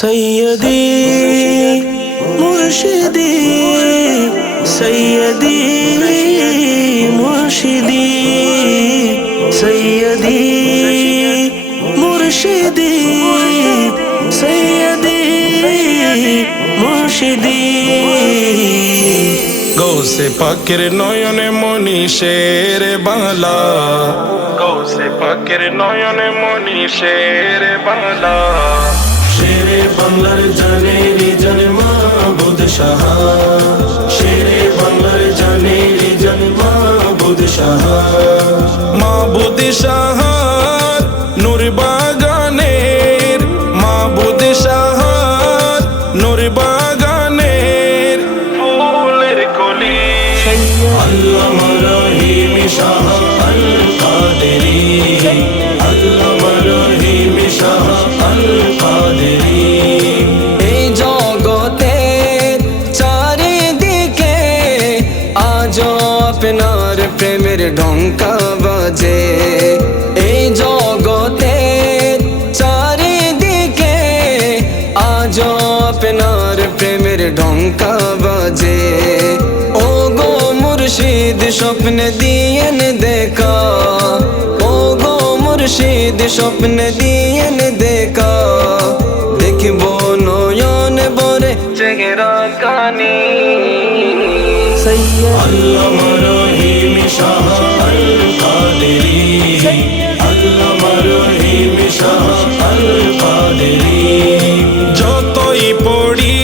সৈয়দি মুর্শিদি সৈয়দি মুর্শিদি সৈয়দি মুর্শিদি সৈয়দি মুর্শিদি গৌসে পাকের নয়নে মনি শের বালা গৌসে পাকের নয়নে মনি শের বালা শেরে বাংলার জানে রিজন মাবুদ শাহ শেরে বাংলার জানে রিজন মাবুদ শাহ মাবুদ শাহ নূর বাগানের মাবুদ শাহ নূর বাগানের ফুলের কলি আল্লামা রহিম শাহ আল কাদেরী আল্লামা রহিম শাহ আল কাদেরী এই জগতের চারিদিকে আজও আপনার প্রেমের ঢঙ্কা বাজে এই জগতের চারিদিকে আজও আপনার প্রেমের ঢঙ্কা বাজে ও গো মুর্শিদ স্বপ্নে দিয়েন দেখা ও গো মুর্শিদ স্বপ্নে দিয়েন দেখা দেখব নয়ন বরে চেহারা কানি আল্লামা রহিম শাহ আল কাদেরী আল্লামা রহিম শাহ আল কাদেরী যতই পড়ি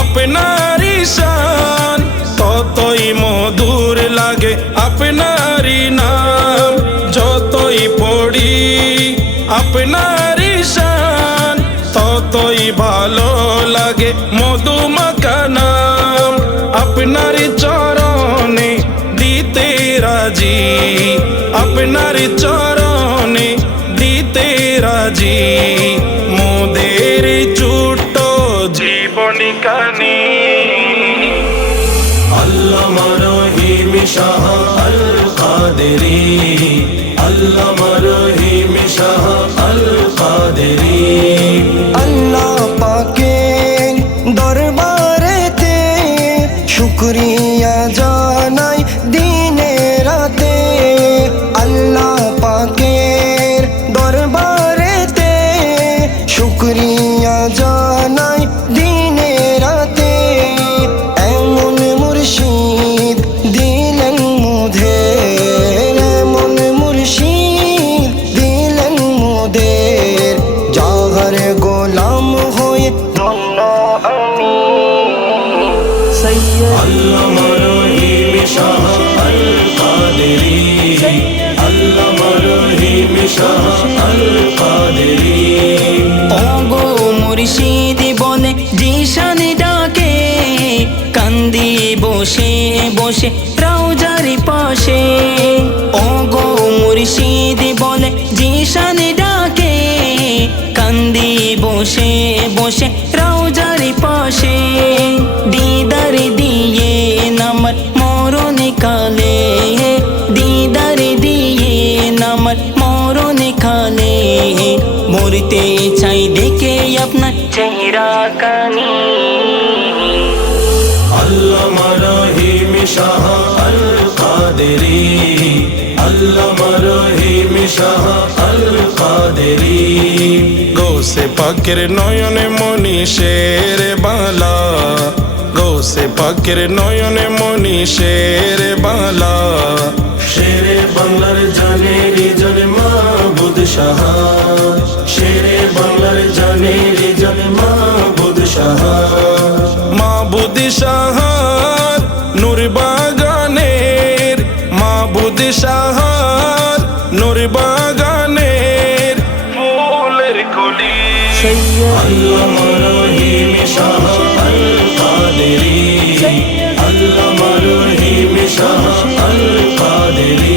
আপনারই শান ততই মধুর লাগে আপনারই নাম যতই পড়ি আপনারই শান ততই ভালো লাগে মধুমাখা নাম আপনার চরণে দিতে রাজি আপনার চরণে দিতে রাজি মোদের ছোট্ট জীবনী কানি আল্লামা রহিম শাহ আল কাদেরী আল্লামা রহিম শাহ আল কাদেরী আল্লাহ পাকের দরবারেতে শুকরিয়া জানাই দিনে রাতে আল্লাহ পাকের দরবারেতে শুকরিয়া জানাই দিনে রাতে এমন মুর্শিদ দিলেন মোদের এমন মুর্শিদ দিলেন মোদের যাহার গোলাম হয়ে ধন্য আমি আল্লামা রহিম শাহ আল কাদেরী আল্লামা রহিম শাহ আল কাদেরী ওগো মুর্শিদ বলে জিশান ডাকে কান্দি বসে বসে রওজার পাশে ওগো মুর্শিদ বলে জিশান ডাকে কান্দি বসে বসে রওজার পাশে দিদার দিয়ে নামার মরণ কালে দিদার দিয়ে নামার মরণ কালে মরতে চাই দেখে আপনার চেহারা কানি আল্লামা রহিম শাহ আল কাদেরী আল্লামা রহিম শাহ আল কাদেরী গৌসে পাকের নয়নে মনি শের বালা গৌসে পাকের নয়নে মনি শের বালা শেরে বাংলার জানে রিজন মাবুদ শাহ শেরে বাংলার জানে রিজন মাবুদ শাহ মাবুদ শাহ নূর বাগানের মাবুদ শাহ নূর বাগানের ফুলের কলি আল্লামা রহিম শাহ আল কাদেরী আল্লামা রহিম শাহ আল কাদেরী